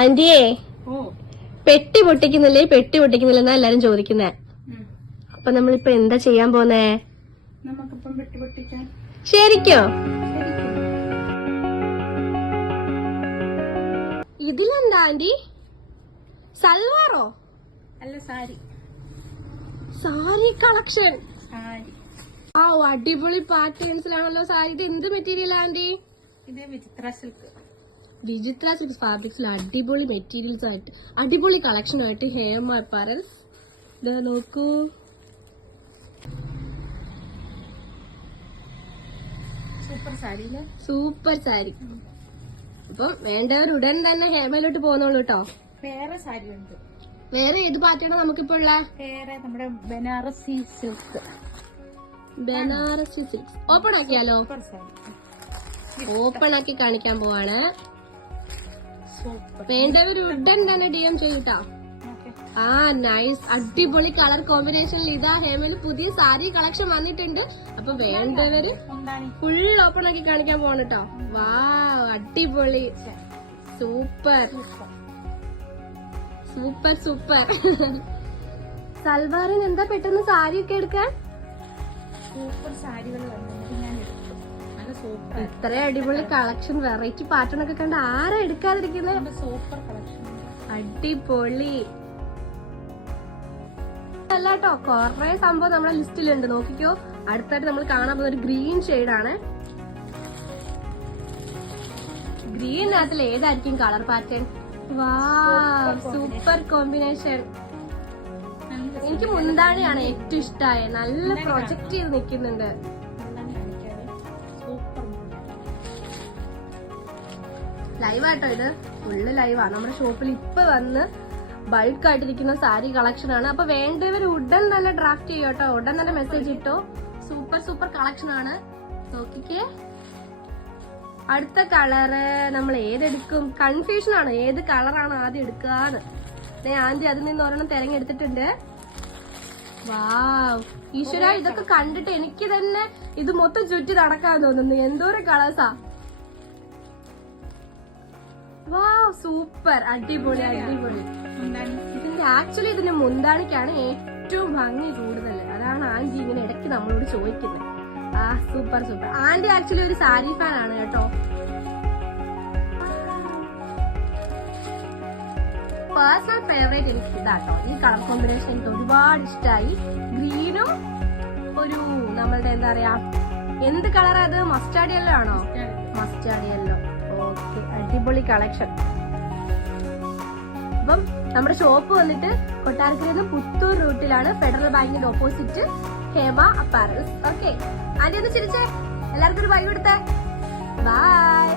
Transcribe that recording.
ആന്റിയെ പെട്ടി പൊട്ടിക്കുന്നില്ലെന്നാ എല്ലാരും ചോദിക്കുന്നേ. അപ്പൊ നമ്മളിപ്പോ എന്താ ചെയ്യാൻ പോന്നേ? നമുക്കിപ്പം പെട്ടി പൊട്ടിക്കാൻ. ശരിക്കോ? ഇതിലെന്താ ആന്റി? സൽവാറോ? അല്ല, സാരി. സാരി കളക്ഷൻ. സാരി. ആ അടിപൊളി പാറ്റേൺസിലാണല്ലോ സാരി. ഇത് എന്ത് മെറ്റീരിയൽ ആന്റി? ഇത് വിചിത്ര സിൽക്ക്. വിചിത്ര സിൽക്ക് ഫാബ്രിക്സിൽ അടിപൊളി മെറ്റീരിയൽസ് ആയിട്ട് അടിപൊളി കളക്ഷനുമായിട്ട് ഹേമ അപ്പാരൽസ്. ഇത് നോക്കൂ, സൂപ്പർ സാരി. സൂപ്പർ സാരി. അപ്പം വേണ്ടവർ ഉടൻ തന്നെ ഹേമയിലോട്ട് പോകുന്നുള്ളൂ കേട്ടോ. വേറെ സാരി ഉണ്ട്. വേറെ ഏത് പാറ്റേണോ നമുക്കിപ്പോ ഉള്ള? വേറെ നമ്മുടെ Banarasi silk. Banarasi silks open ആക്കിയാലോ? സൂപ്പർ സാരി. ഓപ്പൺ ആക്കി കാണിക്കാൻ പോവാണ്. സൂപ്പർ. വേണ്ടവർ ഉടൻ തന്നെ DM ചെയ്യട്ടോ. ആ നൈസ്, അടിപൊളി കളർ കോമ്പിനേഷനിൽ ഇതാ ഹേമയിൽ പുതിയ സാരി കളക്ഷൻ വന്നിട്ടുണ്ട്. അപ്പൊ വേണ്ടവര് ഫുൾ ഓപ്പൺ ആക്കി കാണിക്കാൻ പോവാണ് കേട്ടോ. വാ അടിപൊളി, സൂപ്പർ സൂപ്പർ സൂപ്പർ. സൽവാറിന് എന്താ പെട്ടെന്ന് സാരി ഒക്കെ എടുക്കാൻ? സൂപ്പർ സാരികൾ വന്നിട്ട് ഞാൻ എടുത്തു. നല്ല സൂപ്പർ. ഇത്ര അടിപൊളി കളക്ഷൻ, വെറൈറ്റി പാറ്റേൺ ഒക്കെ കണ്ട് ആരാ എടുക്കാതിരിക്കുന്നത്? സൂപ്പർ കളക്ഷൻ, അടിപൊളി. അല്ല കേട്ടോ, കൊറേ സംഭവം നമ്മുടെ ലിസ്റ്റിലുണ്ട്. നോക്കിക്കോ, അടുത്തായിട്ട് നമ്മൾ കാണാൻ പോകുന്ന ഒരു ഗ്രീൻ ഷെയ്ഡാണ്. ഗ്രീനകത്തിൽ ഏതായിരിക്കും കളർ പാറ്റേൺ? വാ സൂപ്പർ കോമ്പിനേഷൻ. എനിക്ക് മുന്താണിയാണ് ഏറ്റവും ഇഷ്ടമായ. നല്ല പ്രൊജക്ട് ചെയ്ത് നിൽക്കുന്നുണ്ട്. ലൈവാട്ടോ, ഇത് ഫുള്ള് ലൈവാ. നമ്മുടെ ഷോപ്പിൽ ഇപ്പൊ വന്ന് ബൾക്ക് ആയിട്ടിരിക്കുന്ന സാരി കളക്ഷൻ ആണ്. അപ്പൊ വേണ്ടവർ ഉടൻ തന്നെ ഡ്രാഫ്റ്റ് ചെയ്യോ കേട്ടോ, ഉടൻ തന്നെ മെസ്സേജ് ഇട്ടോ. സൂപ്പർ സൂപ്പർ കളക്ഷൻ ആണ്. നോക്കിക്കേ, അടുത്ത കളറ് നമ്മൾ ഏതെടുക്കും? കൺഫ്യൂഷൻ ആണ്, ഏത് കളറാണ് ആദ്യം എടുക്കാന്ന്. ആന്റി അതിൽ നിന്ന് ഒരെണ്ണം തിരഞ്ഞെടുത്തിട്ടുണ്ട്. വാവ് ഈശ്വര, ഇതൊക്കെ കണ്ടിട്ട് എനിക്ക് തന്നെ ഇത് മൊത്തം ചുറ്റി നടക്കാൻ തോന്നുന്നു. എന്തോരം കളേഴ്സാ. വാവ് സൂപ്പർ, അടിപൊളി അടിപൊളി. ഇതിന്റെ ആക്ച്വലി ഇതിന്റെ മുന്താണിക്കാണ് ഏറ്റവും ഭംഗി കൂടുതൽ. അതാണ് ആന്റി ഇങ്ങനെ ഇടയ്ക്ക് നമ്മളോട് ചോദിക്കുന്നത്. ആ സൂപ്പർ സൂപ്പർ. ആന്റി ആക്ച്വലി ഒരു സാരി ഫാൻ ആണ് കേട്ടോ. പേഴ്സണൽ ഫേവറേറ്റ് എനിക്ക് ഇതാട്ടോ. ഈ കളർ കോമ്പിനേഷൻ എനിക്ക് ഒരുപാട് ഇഷ്ടമായി. ഗ്രീനും ഒരു നമ്മളുടെ എന്താ പറയാ, എന്ത് കളറാ അത്? മസ്റ്റാർഡ് യെല്ലോ ആണോ? Mustard yellow. ഓക്കെ, അടിപൊളി കളക്ഷൻ. അപ്പം നമ്മുടെ ഷോപ്പ് വന്നിട്ട് കൊട്ടാരക്കരയിൽ നിന്ന് പുത്തൂർ റൂട്ടിലാണ്, ഫെഡറൽ ബാങ്കിന്റെ opposite, Hema apparels. Okay aunty ഒന്ന് ചിരിച്ചേ, എല്ലാവർക്കും ഒരു ബൈ കൊടുത്തേ. ബൈ.